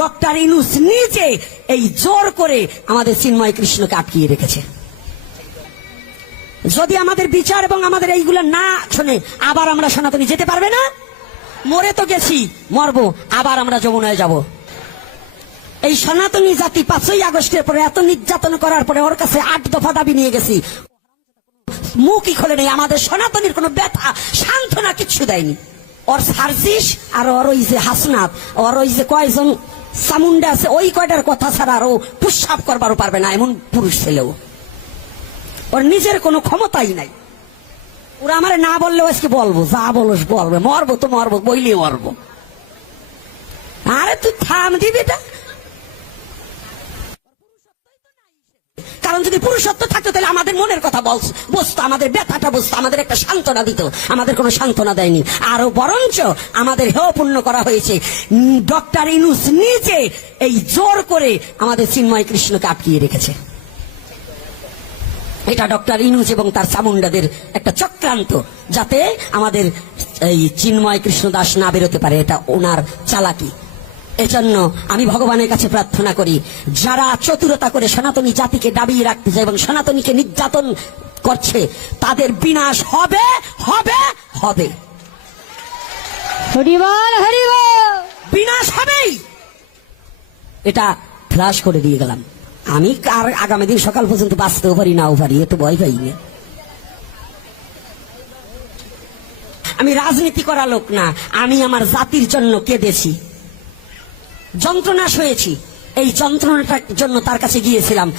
Doctor Yunus নিজে এই জোর করে আমাদের চিন্ময় কৃষ্ণকে আটকিয়ে রেখেছে। যদি আমাদের বিচার এবং আমাদের এইগুলো না শোনে, আবার আমরা সনাতনী যেতে পারবে না? মরে তো গেছি, মরবো, আবার আমরা যমুনায় যাব। এই সনাতনী জাতি পাঁচই আগস্টের পরে এত নির্যাতন করার পরে ওর কাছে আট দফা দাবি নিয়ে গেছি। মুখই খোলে নেই, আমাদের সনাতনীর কোনো ব্যথা, সান্ত্বনা কিচ্ছু দেয়নি। ওর সার্জিস আর ওর ওই যে হাসনাত, ওর ওই যে কয়জন সামুন্ডা আছে, ওই কয়টার কথা ছাড়া আরও পুষাপ করবারও পারবে না, এমন পুরুষ ছেলেও ওর নিজের কোনো ক্ষমতাই নাই। ওরা আমার না বললেও আজকে বলব, যা বলস বলবে, মরবো তো মরবো বইলে মরবো। আরে তুই থাম দিবি এটা কারণ যদি পুরুষত্ব থাকতো, তাহলে আমাদের মনের কথা বসতো, আমাদের ব্যথাটা বসতো, আমাদের একটা সান্ত্বনা দিত। আমাদের কোনো সান্ত্বনা দেয়নি। আরও বরঞ্চ আমাদের হেয়পূর্ণ করা হয়েছে। ডক্টর ইনুস নিজে এই জোর করে আমাদের চিন্ময় কৃষ্ণকে আটকিয়ে রেখেছে। এটা ডক্টর ইনুস এবং তার চামুন্ডাদের একটা চক্রান্ত, যাতে আমাদের এই চিন্ময় কৃষ্ণ দাস না বেরোতে পারে। এটা ওনার চালাকি। এজন্য আমি ভগবানের কাছে প্রার্থনা করি যারা চতুরতা করে সনাতনী জাতিকে দাবিয়ে রাখতে চায় এবং সনাতনীকে নির্যাতন করছে তাদের বিনাশ হবে হবে হবে। বিনাশ হবেই! এটা ফ্লাশ করে দিয়ে গেলাম। আমি আর আগামী দিন সকাল পর্যন্ত বাঁচতেও পারি নাও পারি এত ভয় পাই না। আমি রাজনীতি করা লোক না আমি আমার জাতির জন্য কেঁদেছি। যন্ত্রণা সয়েছি এই যন্ত্রণাটার জন্য তার কাছে গিয়েছিলাম।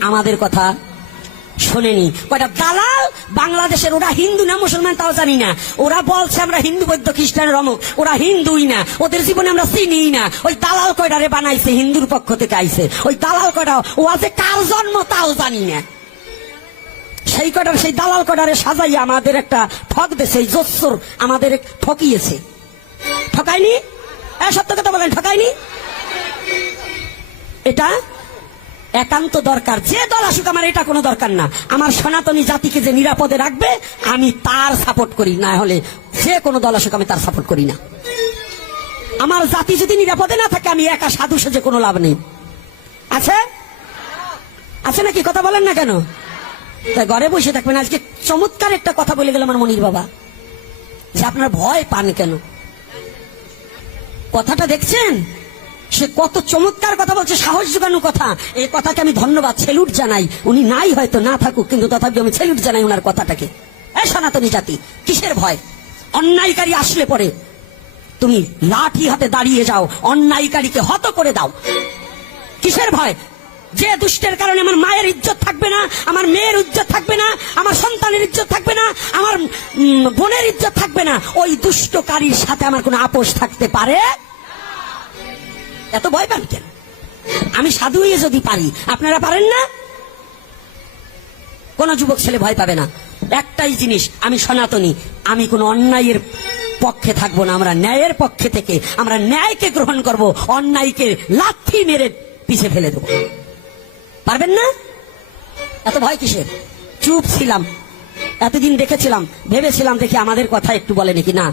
আমাদের কথা শোনেনি। কয়টা দালাল বাংলাদেশের, ওরা হিন্দু না মুসলমান তাও জানি না। ওরা বলছে আমরা হিন্দু, বৌদ্ধ, খ্রিস্টান, রমক। ওরা হিন্দুই না। ওদের জীবনে আমরা চিনি না। ওই দালাল কয়টারে বানাইছে, হিন্দুর পক্ষ থেকে আইছে। ওই দালাল কয়টা, ও আছে কার জন্ম তাও জানি না। সেই কটার সেই দালাল কটারে সাজাইয়া আমাদের একটা ঠক দেছে এই জোৎসর আমাদের ঠকিয়েছে। ঠকায়নি? এ সত্য কথা বলেন, ঠকায়নি? এটা একান্ত দরকার। যে দল আসুক আমার, এটা কোনো দরকার না। আমার সনাতনী জাতিকে যে নিরাপদে রাখবে, আমি তার সাপোর্ট করি। না হলে যে কোনো দল আসুক, আমি তার সাপোর্ট করি না। আমার জাতি যদি নিরাপদে না থাকে, আমি একা সাধু সেজে কোনো লাভ নেই। আছে? আছে নাকি? কথা বলেন না কেন? তাই ঘরে বসে থাকবেন। আজকে চমৎকার একটা কথা বলে গেল আমার মনির বাবা। যে আপনার ভয় পান কেন? কথাটা দেখছেন? সে কত চমৎকার কথা বলছে, সাহস যোগানো কথা। এই কথাকে আমি ধন্যবাদ, সেলুট জানাই। উনি নাই হয়তো, না থাকুক, কিন্তু তথাপি আমি সেলুট জানাই ওনার কথাটাকে। এ সনাতনী জাতি, কিসের ভয়? অন্যায়কারী আসলে পরে। তুমি লাঠি হাতে দাঁড়িয়ে যাও, অন্যায়কারীকে হত করে দাও। কিসের ভয়? যে দুষ্টের কারণে আমার মায়ের ইজ্জত থাকবে না, আমার মেয়ের ইজ্জত থাকবে না, আমার সন্তানের ইজ্জত থাকবে না, আমার বোনের ইজ্জত থাকবে না, ওই দুষ্টকারীর সাথে আমার কোনো আপোষ থাকতে পারে? এত ভয় পান কেন? আমি সাধু হয়ে যদি পারি, আপনারা পারেন না? কোন যুবক ছেলে ভয় পাবে না। একটাই জিনিস, আমি সনাতনী, আমি কোনো অন্যায়ের পক্ষে থাকব না। আমরা ন্যায়ের পক্ষে থেকে আমরা ন্যায়কে গ্রহণ করব, অন্যায়কে লাথি মেরে পিছে ফেলে দেবো। পারবেন না? এত ভয় কিসের? চুপ ছিলাম, এতদিন দেখেছিলাম, ভেবেছিলাম দেখি আমাদের কথা একটু বলে নাকি না।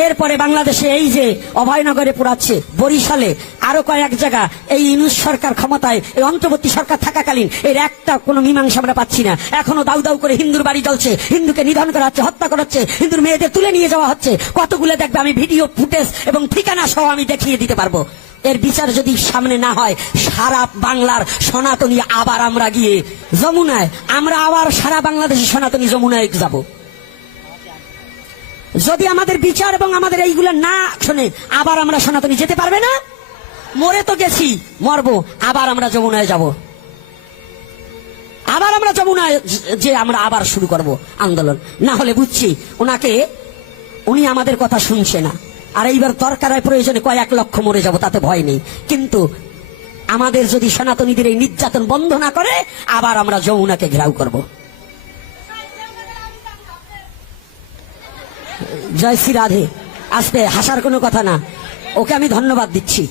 এরপরে বাংলাদেশে এই যে অভয়নগরে পোড়াচ্ছে, বরিশালে আরও কয়েক জায়গা, এই ইউনুস সরকার ক্ষমতায়, এই অন্তর্বর্তী সরকার থাকাকালীন এর একটা কোনো মীমাংসা আমরা পাচ্ছি না। এখনও দাউ দাউ করে হিন্দুর বাড়ি জ্বলছে, হিন্দুকে নিধন করা হচ্ছে, হত্যা করা হচ্ছে, হিন্দুর মেয়েদের তুলে নিয়ে যাওয়া হচ্ছে। কতগুলো দেখবে আমি ভিডিও ফুটেজ এবং ঠিকানা সহ আমি দেখিয়ে দিতে পারব। এর বিচার যদি সামনে না হয়, সারা বাংলার সনাতনী আবার আমরা গিয়ে যমুনায়, আমরা আবার সারা বাংলাদেশের সনাতনী যমুনায় যাব। যদি আমাদের বিচার এবং আমাদের এইগুলো না শোনে, আবার আমরা সনাতনী যেতে পারবে না? মরে তো গেছি, মরবো, আবার আমরা যমুনায় যাব। আবার আমরা যমুনায় যে আমরা আবার শুরু করব আন্দোলন। না হলে বুঝছি, ওনাকে, উনি আমাদের কথা শুনছে না। আর এইবার দরকারের প্রয়োজনে কয়েক লক্ষ মরে যাব, তাতে ভয় নেই। কিন্তু আমাদের যদি সনাতনীদের এই নির্যাতন বন্ধ না করে, আবার আমরা যমুনাকে ঘেরাও করব। জয় শ্রী রাধে। আসতে, হাসার কোনো কথা না। ওকে আমি ধন্যবাদ দিচ্ছি।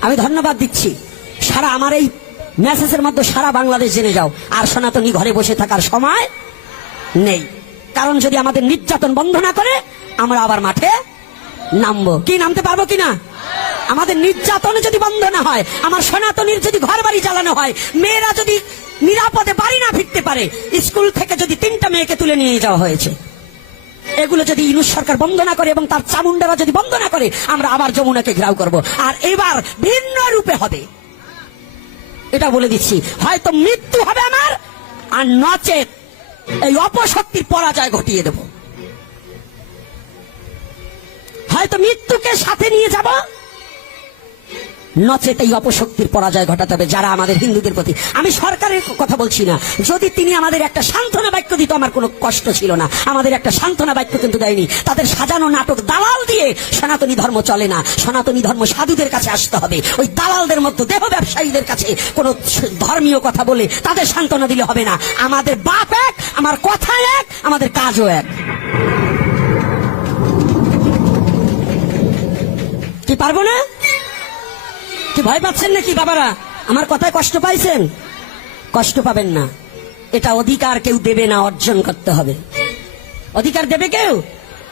আমি ধন্যবাদ দিচ্ছি। সারা আমার এই মেসেজের মধ্যে সারা বাংলাদেশ জেনে যাও। আর সনাতনী ঘরে বসে থাকার সময় নেই। কারণ যদি আমাদের নির্যাতন বন্ধ না করে, আমরা আবার মাঠে নামবো। কি, নামতে পারব কিনা আমাদের নির্যাতন যদি বন্ধ না হয়, আমার সনাতনীর যদি ঘর বাড়ি চালানো হয়, মেয়েরা যদি নিরাপদে বাড়ি না ফিরতে পারে, স্কুল থেকে যদি তিনটা মেয়েকে তুলে নিয়ে যাওয়া হয়েছে। এগুলো যদি ইনুস সরকার বন্ধ না করে এবং তার চামুন্ডারা যদি বন্ধ না করে, আমরা আবার যমুনাকে ঘেরাও করব। আর এবার ভিন্ন রূপে হবে। এটা বলে দিচ্ছি, হয়তো মৃত্যু হবে আমার, আর নচেত এই অপশক্তির পরাজয় ঘটিয়ে দেব। হয়তো মৃত্যুকে সাথে নিয়ে যাব নচেত এই অপশক্তির পরাজয় ঘটাতে হবে যারা আমাদের হিন্দুদের প্রতি। আমি সরকারের কথা বলছি না। যদি তিনি আমাদের একটা সান্ত্বনা বাক্য দিত, আমার কোনো কষ্ট ছিল না। আমাদের একটা সান্ত্বনা বাক্য কিন্তু দেয়নি। তাদের সাজানো নাটক দালাল দিয়ে সনাতনী ধর্ম চলে না। সনাতনী ধর্ম সাধুদের কাছে আসতে হবে। ওই দালালদের মধ্যে দেহ ব্যবসায়ীদের কাছে কোনো ধর্মীয় কথা বলে তাদের সান্ত্বনা দিলে হবে না। আমাদের বাপ এক, আমার কথা এক, আমাদের কাজও এক। কি পারব না? কি ভয় পাচ্ছেন নাকি বাবারা? আমার কথায় কষ্ট পাইছেন? কষ্ট পাবেন না। এটা অধিকার কেউ দেবে না, অর্জন করতে হবে। অধিকার দেবে কেউ?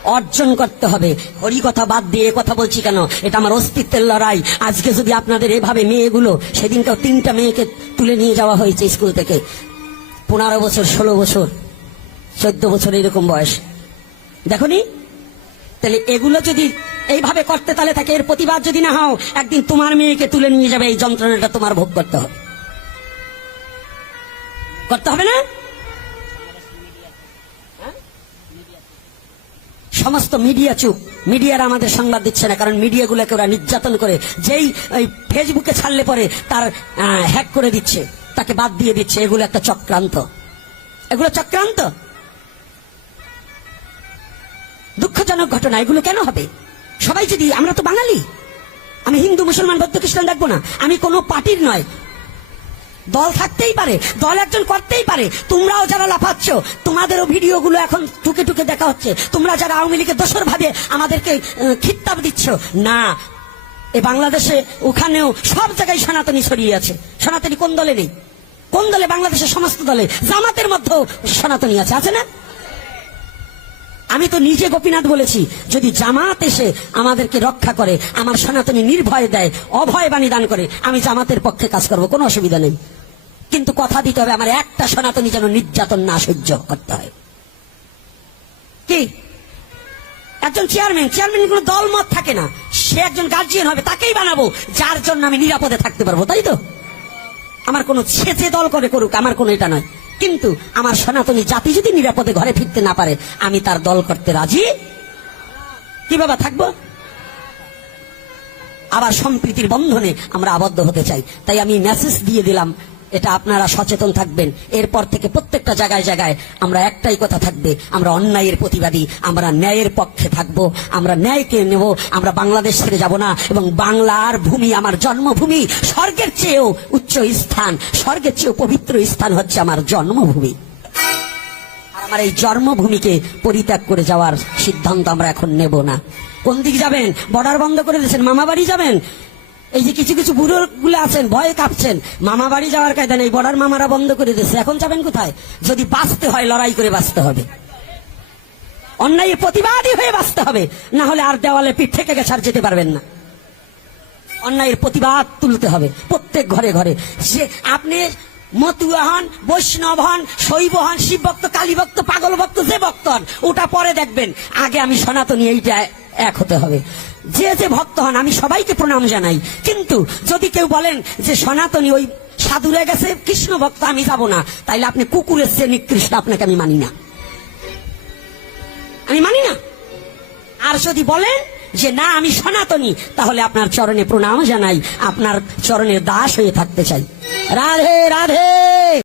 অর্জন করতে হবে। হরি কথা বাদ দিয়ে কথা বলছি কেন? এটা আমার অস্তিত্বের লড়াই। আজকে যদি আপনাদের এভাবে মেয়েগুলো সেদিনকেও তিনটা মেয়েকে তুলে নিয়ে যাওয়া হয়েছে স্কুল থেকে। পনেরো বছর, ষোলো বছর, চোদ্দ বছর এরকম বয়স। দেখনি তাহলে এগুলো যদি এইভাবে করতে তাহলে থাকে এর প্রতিবাদ যদি না হও, একদিন তোমার মেয়েকে তুলে নিয়ে যাবে, এই যন্ত্রণাটা তোমার ভোগ করতে হবে। করতে হবে না? সমস্ত মিডিয়া চুপ। মিডিয়ারা আমাদের সংবাদ দিচ্ছে না, কারণ মিডিয়াগুলোকে ওরা নির্যাতন করে, যেই ফেসবুকে ছাড়লে পরে তার হ্যাক করে দিচ্ছে, তাকে বাদ দিয়ে দিচ্ছে, এগুলো একটা চক্রান্ত। এগুলো চক্রান্ত? দুঃখজনক ঘটনা, এগুলো কেন হবে? সবাই যদি, আমরা তো বাঙালি। আমি হিন্দু, মুসলমান, বৌদ্ধ, খ্রিস্টান দেখব না। আমি কোনো পার্টির নয়। দল থাকতেই পারে, দল একজন করতেই পারে। তোমরাও যারা লাফাচ্ছ, তোমাদেরও ভিডিওগুলো এখন টুকে টুকে দেখা হচ্ছে। তোমরা যারা আওয়ামী লীগের দোষর ভাবে আমাদেরকে খিতাব দিচ্ছ, না। এ বাংলাদেশে, ওখানেও সব জায়গায় সনাতনী ছড়িয়ে আছে। সনাতনী কোন দলে নেই? কোন দলে? বাংলাদেশের সমস্ত দলে। জামাতের মধ্যেও সনাতনী আছে আছে না? আমি তো নিজে গোপীনাথ বলেছি, যদি জামাত এসে আমাদেরকে রক্ষা করে, আমার সনাতনী নির্ভয় দেয়, অভয় বাণী দান করে, আমি জামাতের পক্ষে কাজ করব, কোনো অসুবিধা নেই। কিন্তু কথা দিতে হবে, আমার একটা সনাতনী যেন নির্যাতন না সহ্য করতে হয়। কি? একজন চেয়ারম্যান চেয়ারম্যান কোনো দলমত থাকে না। সে একজন গার্জিয়ান হবে, তাকেই বানাবো, যার জন্য আমি নিরাপদে থাকতে পারব, তাই তো? আমার কোনো ছেচে দল করে করুক, আমার কোনো এটা নয়। কিন্তু আমার সনাতনী জাতি যদি নিরাপদে ঘরে ফিরতে না পারে, আমি তার দল করতে রাজি? কি বাবা, থাকব? আবার সম্প্রীতির বন্ধনে আমরা আবদ্ধ হতে চাই। তাই আমি মেসেজ দিয়ে দিলাম এটা আপনারা সচেতন থাকবেন। এরপর থেকে প্রত্যেকটা জায়গায় জায়গায় আমরা একটাই কথা থাকবে, আমরা অন্যায়ের প্রতিবাদী, আমরা ন্যায়ের পক্ষে থাকব, আমরা ন্যায়কে নেব, আমরা বাংলাদেশ ছেড়ে যাব না, এবং বাংলার ভূমি আমার জন্মভূমি, স্বর্গের চেয়েও উচ্চ স্থান, স্বর্গের চেয়েও পবিত্র স্থান হচ্ছে আমার জন্মভূমি। আমার এই জন্মভূমিকে পরিত্যাগ করে যাওয়ার সিদ্ধান্ত আমরা এখন নেব না। কোন দিক যাবেন? বর্ডার বন্ধ করে দিয়েছেন? মামাবাড়ি যাবেন? এই যে কিছু কিছু বুড়ো গুলো আছেন, ভয়ে কাঁপছেন। মামা বাড়ি যাওয়ার কায়দা নেই, বর্ডার মামারা বন্ধ করে দিয়েছে। এখন যাবেন কোথায়? যদি বাঁচতে হয়, লড়াই করে বাঁচতে হবে। অন্যায়ের প্রতিবাদী হয়ে বাঁচতে হবে। না হলে আর দেওয়ালে পিঠ থেকে গেছে আর যেতে পারবেন না। অন্যায়ের প্রতিবাদ তুলতে হবে, প্রত্যেক ঘরে ঘরে। সে আপনি মতুয়া হন, বৈষ্ণব হন, শৈব হন, শিব ভক্ত, কালী ভক্ত, পাগল ভক্ত, যে ভক্ত হন, ওটা পরে দেখবেন। আগে আমি সনাতনী, এইটা এক হতে হবে। যে যে ভক্ত হন, আমি সবাইকে প্রণাম জানাই। কিন্তু যদি কেউ বলেন যে, সনাতনী, ওই সাধুরে গেছে, কৃষ্ণ ভক্ত, আমি যাব না। তাইলে আপনি কুকুরের চেয়ে নিকৃষ্ট, আপনাকে আমি মানি না। আমি মানি না? আর যদি বলেন যে, না, আমি সনাতনী, তাহলে আপনার চরণে প্রণাম জানাই, আপনার চরণের দাস হয়ে থাকতে চাই। রাধে রাধে!